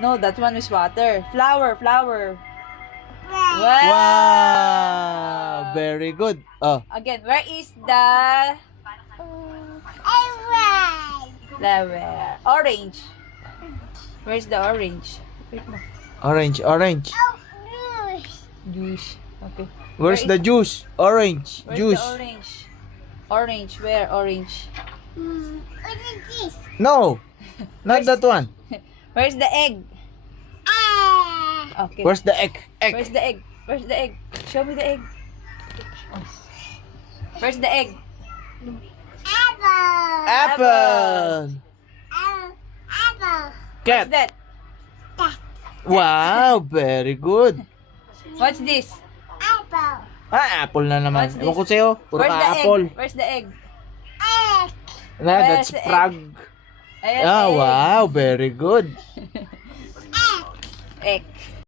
No, that one is water. Flower, flower. Wow. Wow. Very good. Oh. Again, where is the flower? Orange. Where's the orange? Wait mo. Orange, orange. Juice. Okay. Where's Where the juice? Orange. Where's Juice. the orange? Orange, where? Orange. No. Not that one. Where's the egg? Okay. Where's the egg? Where's the egg? Where's the egg? Show me the egg. Where's the egg? Apple. What's Cat. that? Wow, very good. What's this? Apple na naman. What's this? Ewan ko sa'yo. Puro Where's ka the apple. egg? Where's the egg? That's Where's the egg? frog. Ayan, Ah, egg. wow, very good. Egg.